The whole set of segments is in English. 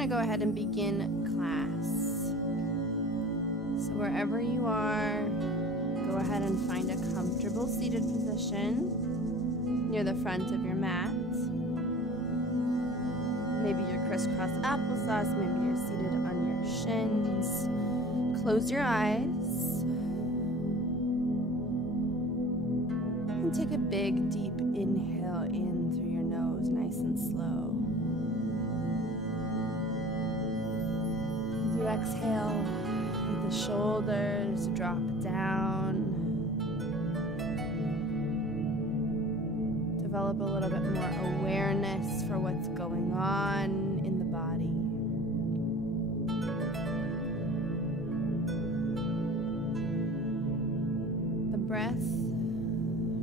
going to go ahead and begin class. So wherever you are, go ahead and find a comfortable seated position near the front of your mat. Maybe you're crisscross applesauce, maybe you're seated on your shins. Close your eyes. And take a big, deep inhale in through your nose, nice and slow. As you exhale, let the shoulders drop down. Develop a little bit more awareness for what's going on in the body. The breath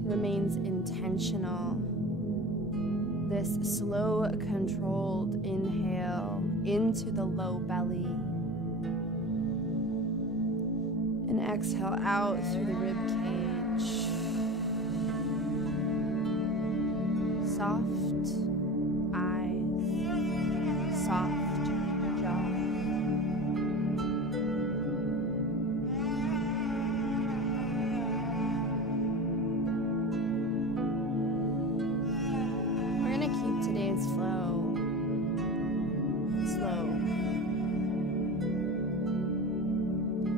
remains intentional. This slow, controlled inhale into the low belly. And exhale out through the rib cage. Soft eyes, soft jaw. We're going to keep today's flow slow.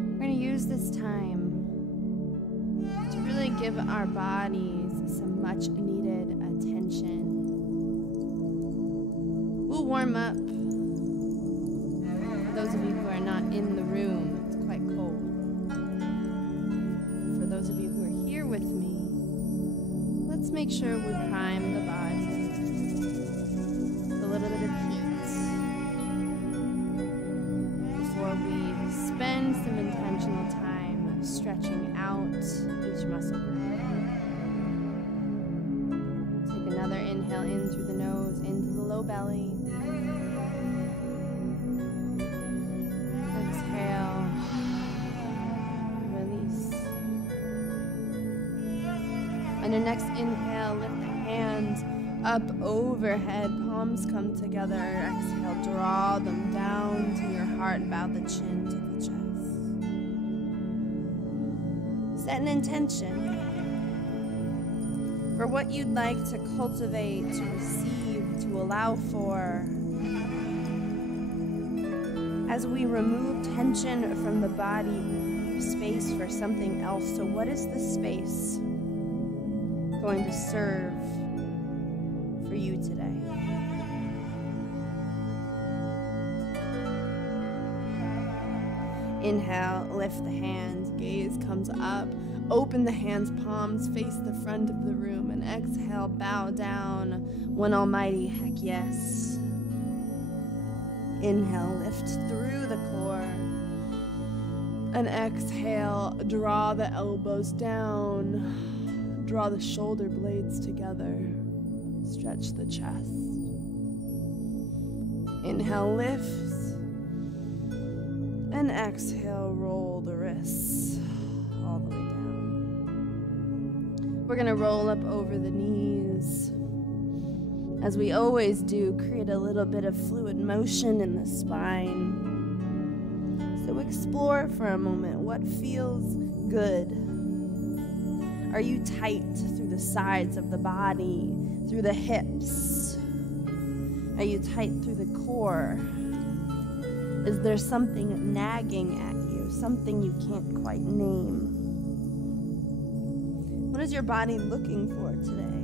We're going to use this time to really give our bodies some much needed attention. We'll warm up. For those of you who are not in the room, it's quite cold. For those of you who are here with me, let's make sure we prime the body with a little bit of heat before we spend some intentional time stretching out each muscle group. Another inhale in through the nose, into the low belly. Exhale. Release. On your next inhale, lift the hands up overhead. Palms come together. Exhale, draw them down to your heart. Bow the chin to the chest. Set an intention for what you'd like to cultivate, to receive, to allow for. As we remove tension from the body, we leave space for something else. So what is the space going to serve for you today? Inhale, lift the hands, gaze comes up. Open the hands, palms face the front of the room, and exhale, bow down. One almighty heck yes. Inhale, lift through the core. And exhale, draw the elbows down. Draw the shoulder blades together. Stretch the chest. Inhale, lift. And exhale, roll the wrists all the way down. We're going to roll up over the knees. As we always do, create a little bit of fluid motion in the spine. So explore for a moment what feels good. Are you tight through the sides of the body, through the hips? Are you tight through the core? Is there something nagging at you, something you can't quite name? What is your body looking for today?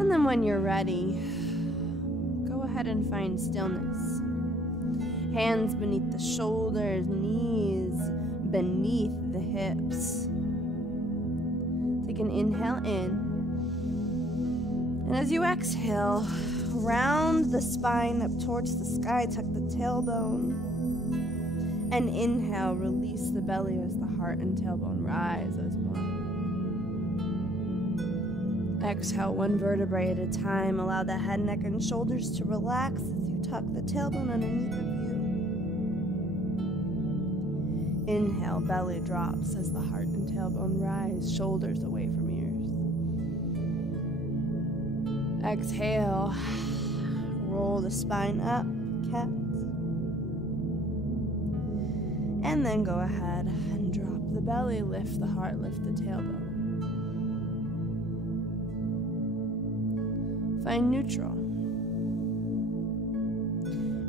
And then when you're ready, go ahead and find stillness. Hands beneath the shoulders, knees beneath the hips. Take an inhale in. And as you exhale, round the spine up towards the sky, tuck the tailbone. And inhale, release the belly as the heart and tailbone rise as one. Exhale, one vertebrae at a time. Allow the head, neck, and shoulders to relax as you tuck the tailbone underneath of you. Inhale, belly drops as the heart and tailbone rise, shoulders away from ears. Exhale, roll the spine up, cat. And then go ahead and drop the belly, lift the heart, lift the tailbone. Find neutral.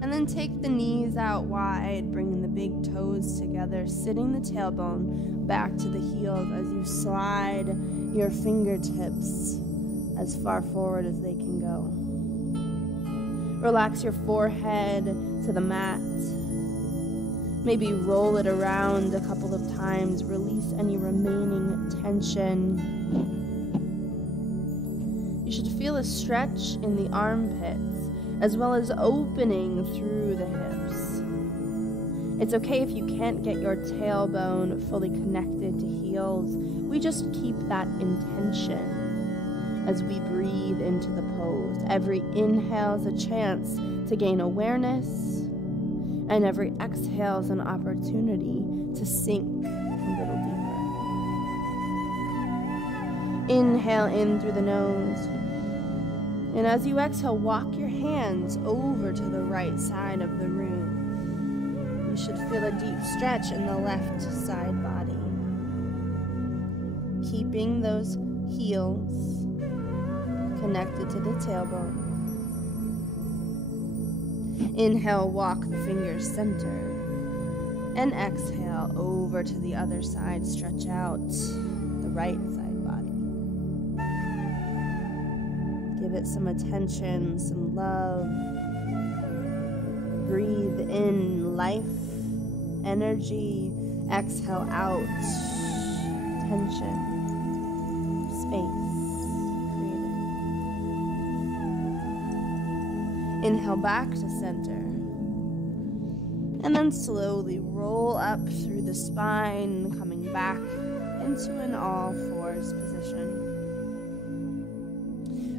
And then take the knees out wide, bringing the big toes together, sitting the tailbone back to the heels as you slide your fingertips as far forward as they can go. Relax your forehead to the mat. Maybe roll it around a couple of times. Release any remaining tension. You should feel a stretch in the armpits, as well as opening through the hips. It's okay if you can't get your tailbone fully connected to heels. We just keep that intention as we breathe into the pose. Every inhale is a chance to gain awareness, and every exhale is an opportunity to sink a little deeper. Inhale in through the nose. And as you exhale, walk your hands over to the right side of the room. You should feel a deep stretch in the left side body. Keeping those heels connected to the tailbone. Inhale, walk the fingers center. And exhale over to the other side. Stretch out the right side body. Give it some attention, some love. Breathe in life, energy. Exhale out tension, space. Inhale back to center. And then slowly roll up through the spine, coming back into an all fours position.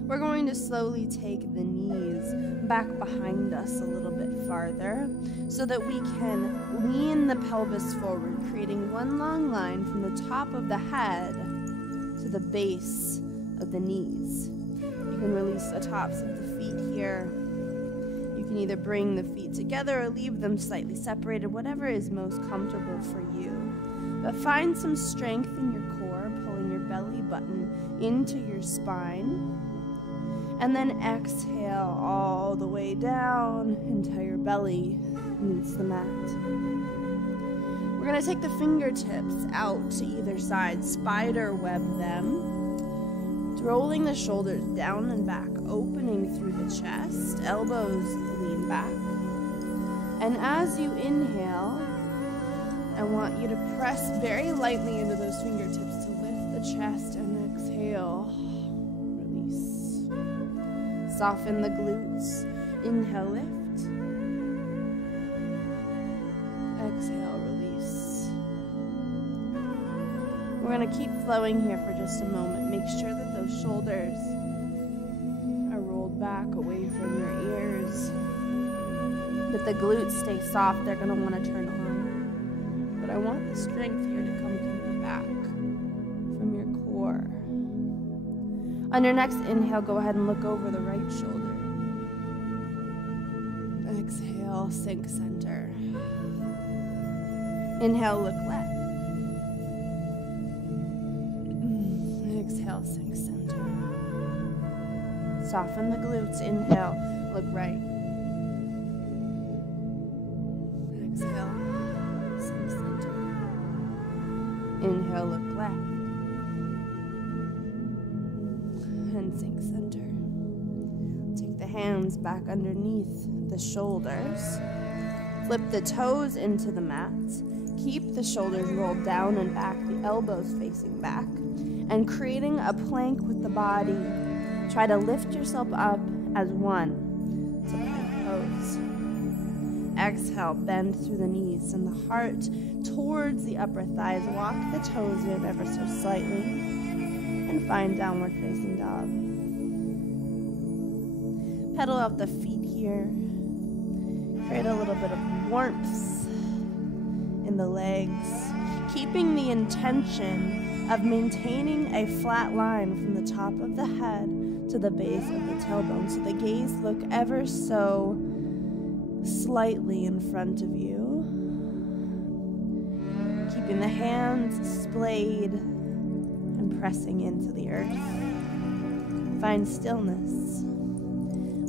We're going to slowly take the knees back behind us a little bit farther so that we can lean the pelvis forward, creating one long line from the top of the head to the base of the knees. You can release the tops of the feet here. You can either bring the feet together or leave them slightly separated, whatever is most comfortable for you. But find some strength in your core, pulling your belly button into your spine. And then exhale all the way down until your belly meets the mat. We're going to take the fingertips out to either side, spider web them. Rolling the shoulders down and back, opening through the chest, elbows lean back. And as you inhale, I want you to press very lightly into those fingertips to lift the chest, and exhale, release. Soften the glutes, inhale, lift. Exhale, release. We're going to keep flowing here for just a moment. Make sure that those shoulders are rolled back away from your ears. That the glutes stay soft. They're going to want to turn on. But I want the strength here to come from the back, from your core. On your next inhale, go ahead and look over the right shoulder. Exhale, sink center. Inhale, look left. Exhale, sink center. Soften the glutes. Inhale, look right. Exhale, sink center. Inhale, look left. And sink center. Take the hands back underneath the shoulders. Flip the toes into the mat. Keep the shoulders rolled down and back, the elbows facing back. And creating a plank with the body. Try to lift yourself up as one to plank pose. Exhale, bend through the knees and the heart towards the upper thighs. Walk the toes in ever so slightly and find downward facing dog. Pedal out the feet here. Create a little bit of warmth in the legs, keeping the intention of maintaining a flat line from the top of the head to the base of the tailbone. So the gaze look ever so slightly in front of you. Keeping the hands splayed and pressing into the earth. Find stillness.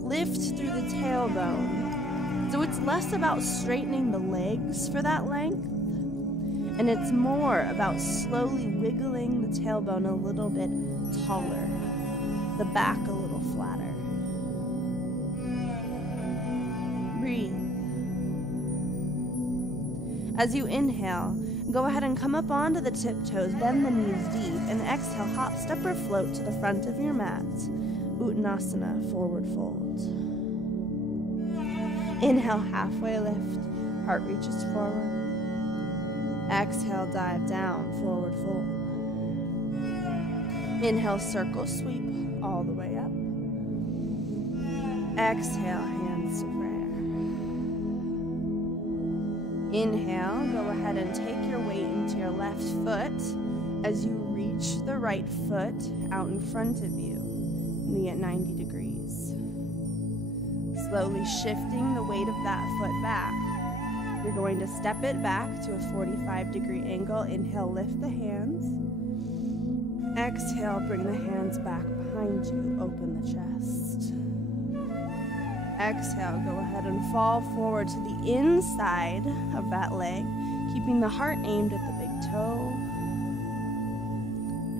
Lift through the tailbone. So it's less about straightening the legs for that length, and it's more about slowly wiggling the tailbone a little bit taller, the back a little flatter. Breathe. As you inhale, go ahead and come up onto the tiptoes, bend the knees deep, and exhale, hop, step, or float to the front of your mat. Uttanasana, forward fold. Inhale, halfway lift, heart reaches forward. Exhale, dive down, forward fold. Inhale, circle sweep all the way up. Exhale, hands to prayer. Inhale, go ahead and take your weight into your left foot as you reach the right foot out in front of you, knee at 90 degrees. Slowly shifting the weight of that foot back. You're going to step it back to a 45-degree angle. Inhale, lift the hands. Exhale, bring the hands back behind you. Open the chest. Exhale, go ahead and fall forward to the inside of that leg, keeping the heart aimed at the big toe.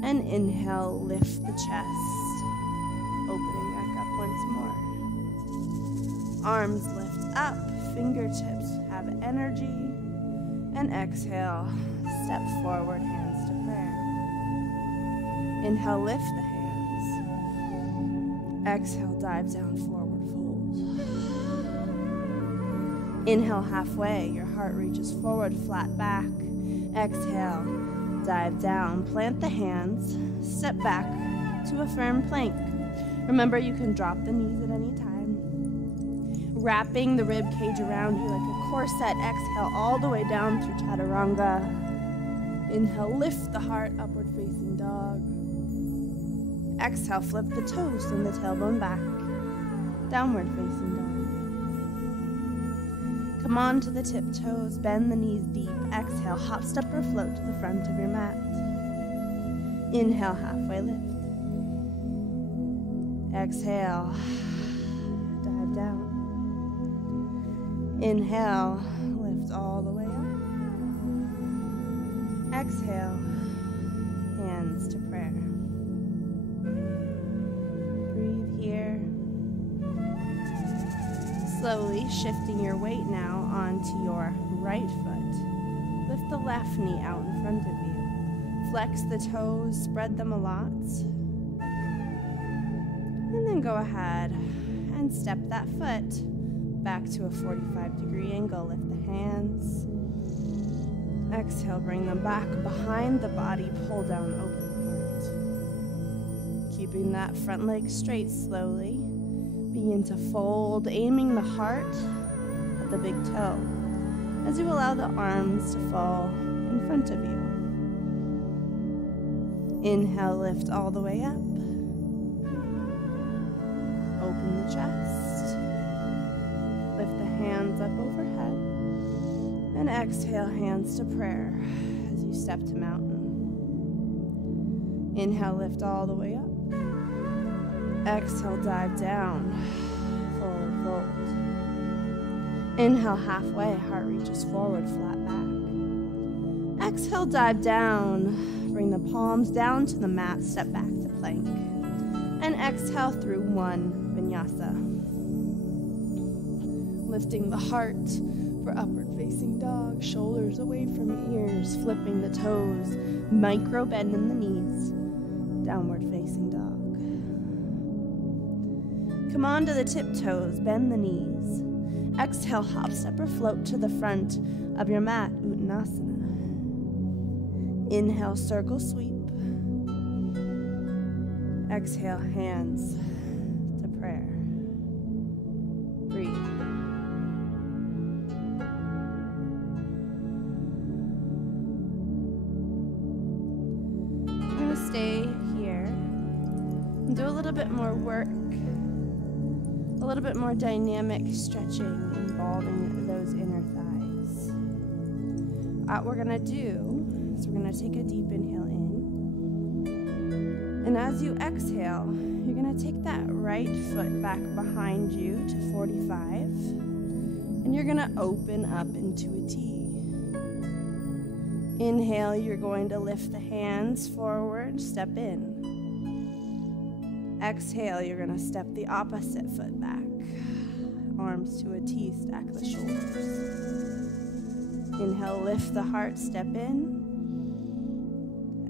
And inhale, lift the chest. Opening back up once more. Arms lift up, fingertips have energy. And exhale, step forward, hands to prayer. Inhale, lift the hands. Exhale, dive down, forward fold. Inhale, halfway, your heart reaches forward, flat back. Exhale, dive down, plant the hands, step back to a firm plank. Remember, you can drop the knees at any time. Wrapping the rib cage around you like a corset. Exhale all the way down through chaturanga. Inhale, lift the heart, upward facing dog. Exhale, flip the toes, send the tailbone back. Downward facing dog. Come on to the tiptoes, bend the knees deep. Exhale, hop, step, or float to the front of your mat. Inhale, halfway lift. Exhale, dive down. Inhale, lift all the way up. Exhale, hands to prayer. Breathe here. Slowly shifting your weight now onto your right foot. Lift the left knee out in front of you. Flex the toes, spread them a lot. And then go ahead and step that foot back to a 45-degree angle. Lift the hands. Exhale, bring them back behind the body. Pull down, open heart. Keeping that front leg straight slowly. Begin to fold, aiming the heart at the big toe as you allow the arms to fall in front of you. Inhale, lift all the way up. Open the chest. Lift the hands up overhead. And exhale, hands to prayer as you step to mountain. Inhale, lift all the way up. Exhale, dive down. Forward fold. Inhale, halfway, heart reaches forward, flat back. Exhale, dive down. Bring the palms down to the mat, step back to plank. And exhale through one Vinyasa. Lifting the heart for upward facing dog, shoulders away from ears, flipping the toes, micro bend in the knees, downward facing dog. Come on to the tiptoes, bend the knees. Exhale, hop, step, or float to the front of your mat, Uttanasana. Inhale, circle sweep. Exhale, hands to prayer. Breathe. little bit more work, a little bit more dynamic stretching, involving those inner thighs. What we're gonna do is we're gonna take a deep inhale in. And as you exhale, you're gonna take that right foot back behind you to 45. And you're gonna open up into a T. Inhale, you're going to lift the hands forward, step in. Exhale, you're gonna step the opposite foot back. Arms to a T, stack the shoulders. Inhale, lift the heart, step in.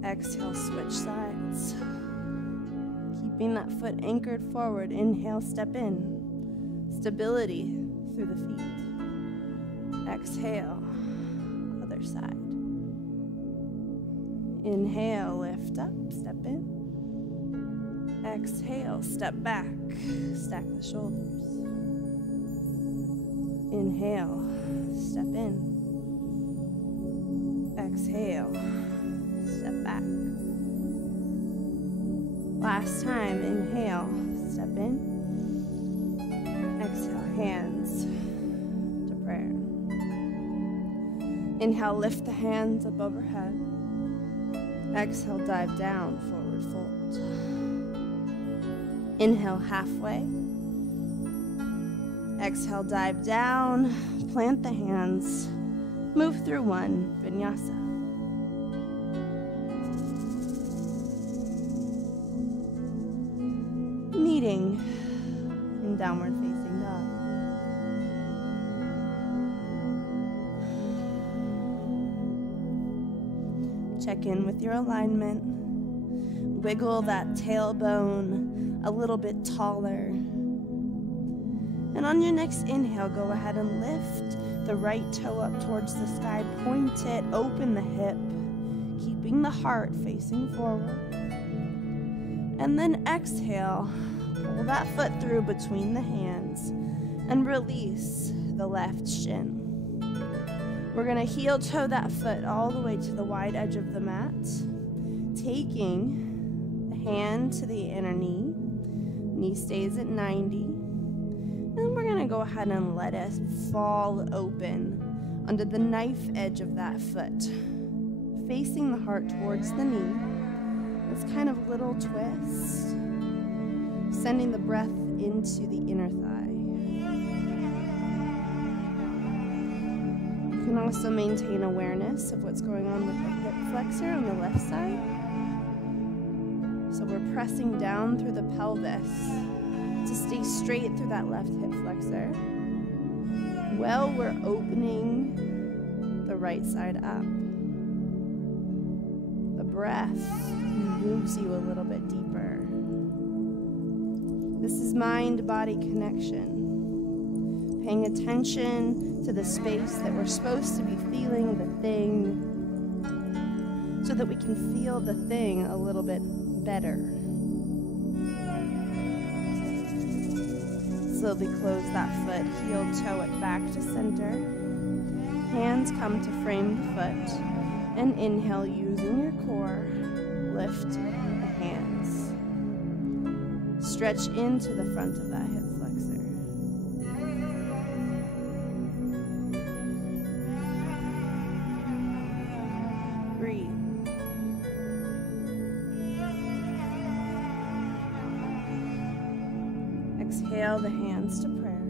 Exhale, switch sides. Keeping that foot anchored forward, inhale, step in. Stability through the feet. Exhale, other side. Inhale, lift up, step in. Exhale, step back, stack the shoulders. Inhale, step in. Exhale, step back. Last time, inhale, step in. Exhale, hands to prayer. Inhale, lift the hands up overhead. Exhale, dive down, forward fold. Inhale, halfway. Exhale, dive down, plant the hands, move through one, Vinyasa. Meeting in downward facing dog. Check in with your alignment. Wiggle that tailbone a little bit taller. And on your next inhale, go ahead and lift the right toe up towards the sky. Point it, open the hip, keeping the heart facing forward. And then exhale, pull that foot through between the hands and release the left shin. We're gonna heel toe that foot all the way to the wide edge of the mat, taking the hand to the inner knee. Knee stays at 90. And we're gonna go ahead and let it fall open under the knife edge of that foot, facing the heart towards the knee. This kind of little twist, sending the breath into the inner thigh. You can also maintain awareness of what's going on with the hip flexor on the left side. So we're pressing down through the pelvis to stay straight through that left hip flexor. While we're opening the right side up. The breath moves you a little bit deeper. This is mind-body connection. Paying attention to the space that we're supposed to be feeling the thing, so that we can feel the thing a little bit better. Slowly close that foot, heel toe it back to center. Hands come to frame the foot, and inhale using your core, lift the hands. Stretch into the front of that hip flexor. Breathe. Exhale the hands to prayer.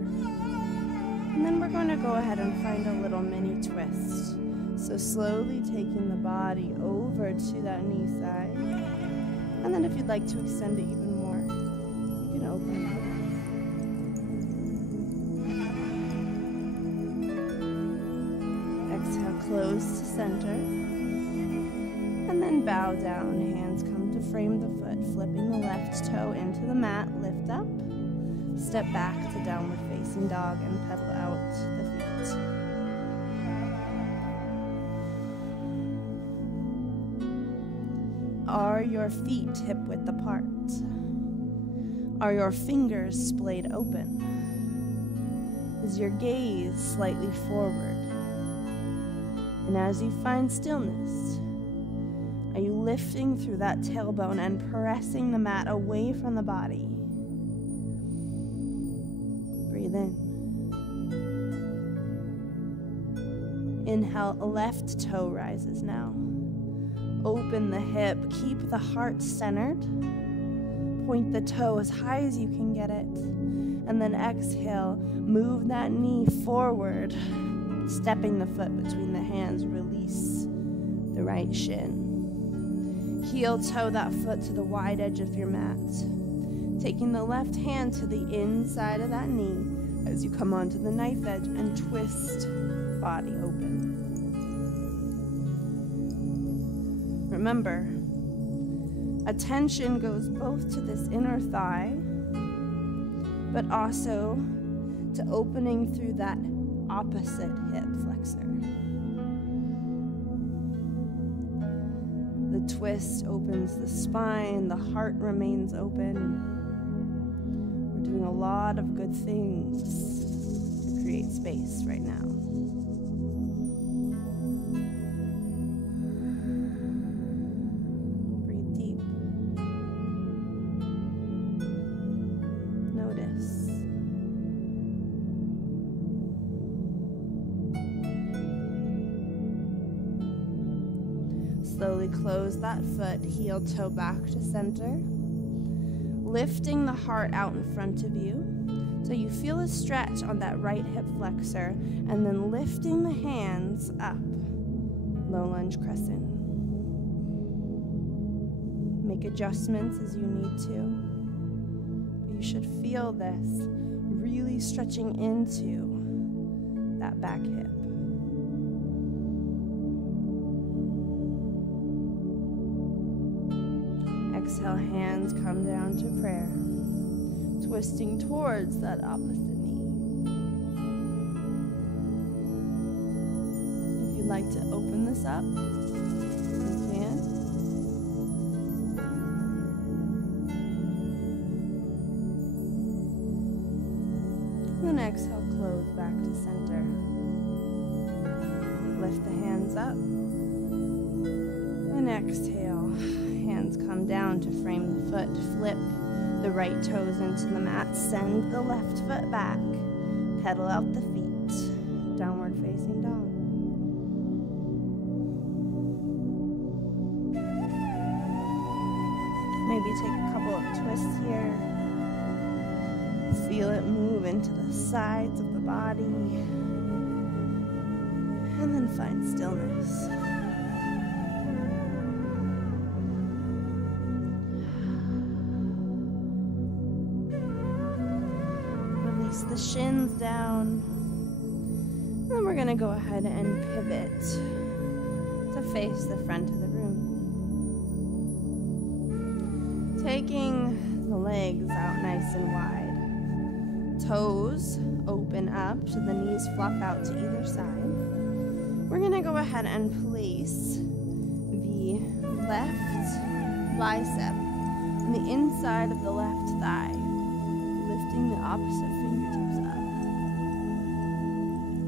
And then we're going to go ahead and find a little mini twist. So slowly taking the body over to that knee side. And then if you'd like to extend it even more, you can open it. Exhale, close to center. And then bow down. Hands come to frame the foot, flipping the left toe into the mat, lift up. Step back to downward facing dog and pedal out the feet. Are your feet hip-width apart? Are your fingers splayed open? Is your gaze slightly forward? And as you find stillness, Are you lifting through that tailbone and pressing the mat away from the body? Breathe in. Inhale, left toe rises now. Open the hip, keep the heart centered. Point the toe as high as you can get it. And then exhale, move that knee forward, stepping the foot between the hands, release the right shin. Heel toe that foot to the wide edge of your mat. Taking the left hand to the inside of that knee as you come onto the knife edge and twist body open. Remember, attention goes both to this inner thigh, but also to opening through that opposite hip flexor. The twist opens the spine, the heart remains open. We're doing a lot of good things to create space right now. Slowly close that foot, heel toe back to center. Lifting the heart out in front of you. So you feel a stretch on that right hip flexor, and then lifting the hands up. Low lunge crescent. Make adjustments as you need to. But you should feel this really stretching into that back hip. Exhale, hands come down to prayer, twisting towards that opposite knee. If you'd like to open this up, you can. And exhale, close back to center. Lift the hands up. And exhale. Hands come down to frame the foot, flip the right toes into the mat, send the left foot back, pedal out the feet, downward facing dog. Maybe take a couple of twists here. Feel it move into the sides of the body, and then find stillness. The shins down. Then we're going to go ahead and pivot to face the front of the room. Taking the legs out nice and wide. Toes open up so the knees flop out to either side. We're going to go ahead and place the left bicep on the inside of the left thigh, lifting the opposite fingertips up.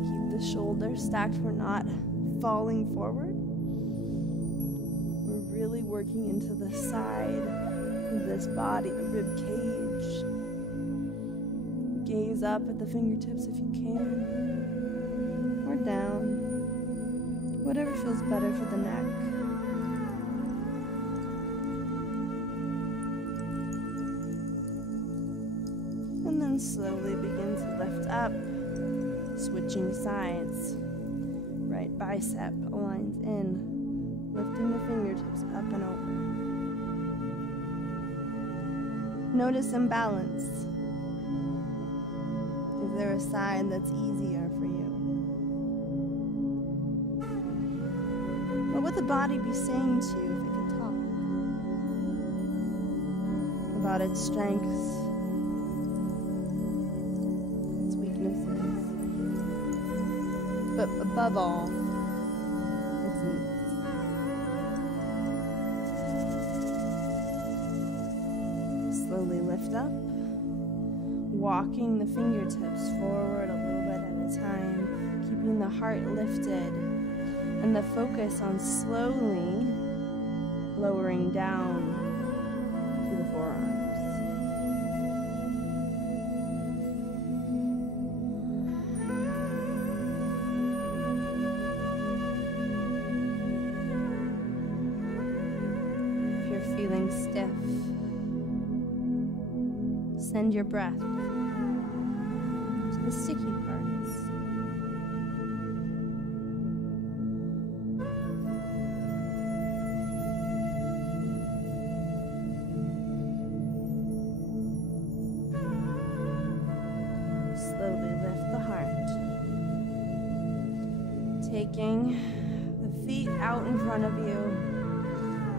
Keep the shoulders stacked. We're not falling forward. We're really working into the side of this body, the rib cage. Gaze up at the fingertips if you can, or down. Whatever feels better for the neck. And then slowly begin to lift up, switching sides. Right bicep aligns in, lifting the fingertips up and over. Notice imbalance. Is there a side that's easier for you? What would the body be saying to you if it could talk? About its strengths, its weaknesses, but above all, its needs. Slowly lift up, walking the fingertips forward a little bit at a time, keeping the heart lifted, and the focus on slowly lowering down to the forearms. If you're feeling stiff, send your breath to the sticky parts. Slowly lift the heart. Taking the feet out in front of you,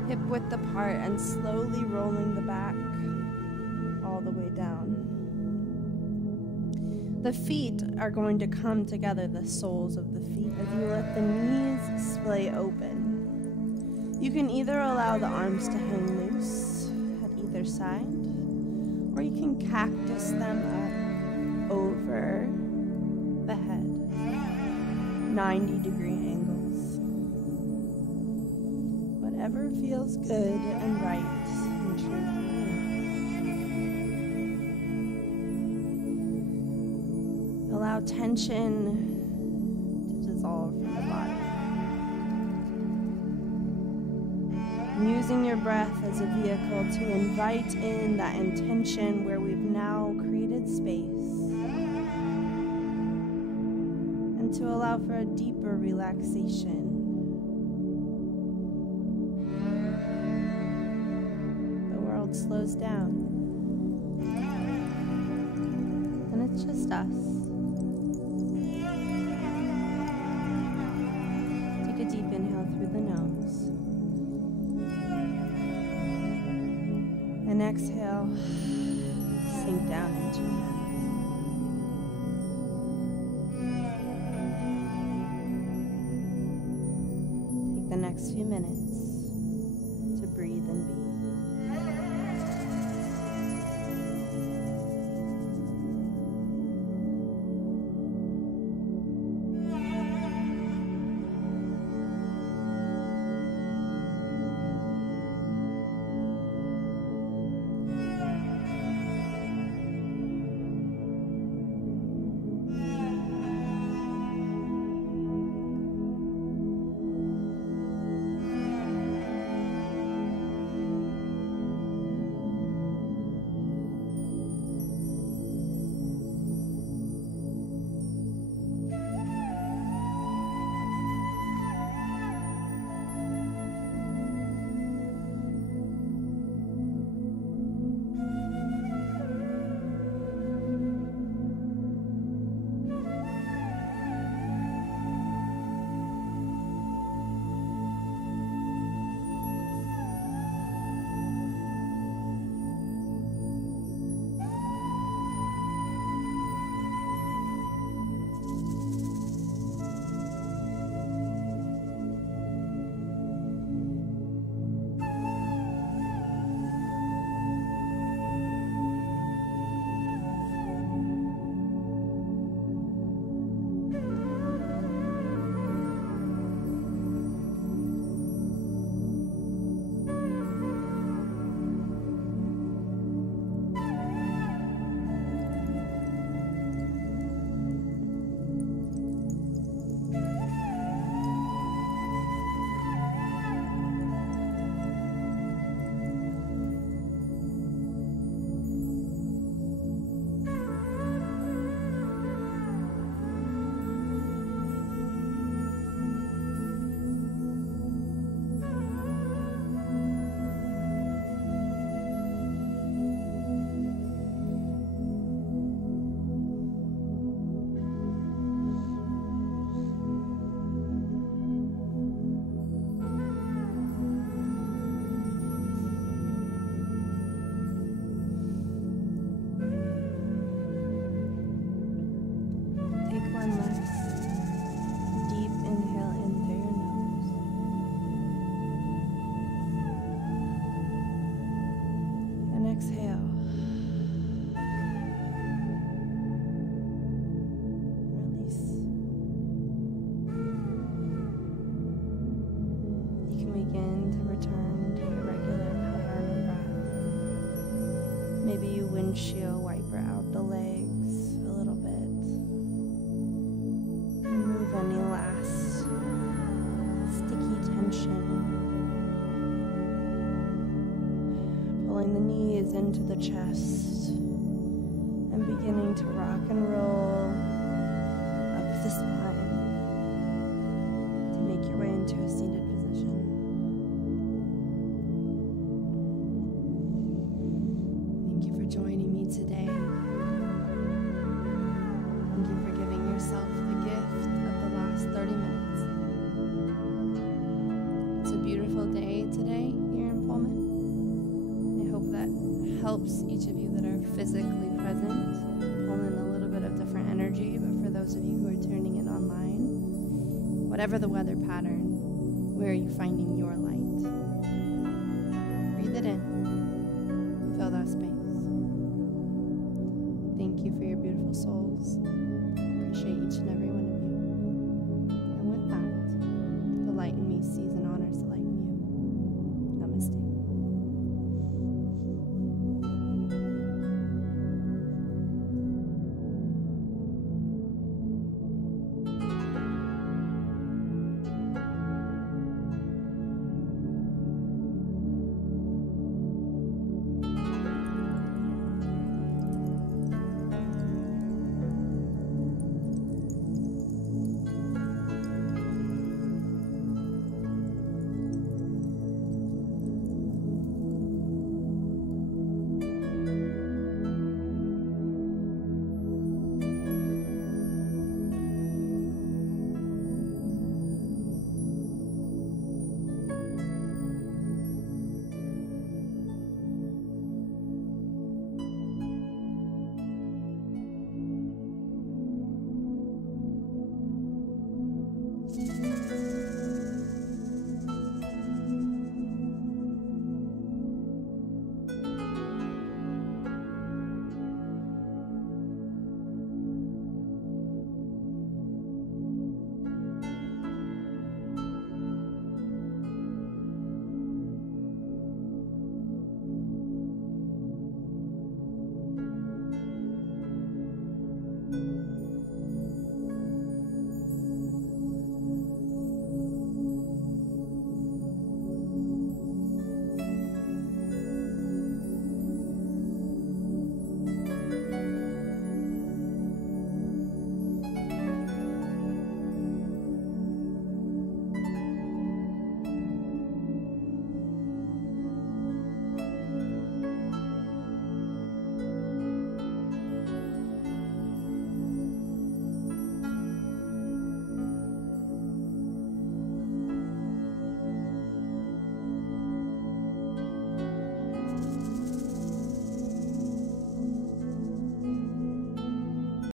hip width apart, and slowly rolling the back all the way down. The feet are going to come together, the soles of the feet, as you let the knees splay open. You can either allow the arms to hang loose at either side, or you can cactus them up over the head, 90-degree angles. Whatever feels good and right and true for you. Allow tension to dissolve from the body. Using your breath as a vehicle to invite in that intention where we've now created space, and to allow for a deeper relaxation. The world slows down, and it's just us. Take a deep inhale through the nose. And exhale, sink down into your mat. Take the next few minutes to breathe and be. windshield wiper out the legs a little bit. Remove any last sticky tension. Pulling the knees into the chest and beginning to rock and roll up the spine to make your way into a seated position. Thank you for joining me today. Thank you for giving yourself the gift of the last 30 minutes. It's a beautiful day today here in Pullman. I hope that helps each of you that are physically present, pull in a little bit of different energy, but for those of you who are tuning in online, whatever the weather pattern, where are you finding your light? Breathe it in. Fill that space. Thank you for your beautiful souls. Appreciate each and every one of you. And with that, the Light in Me season on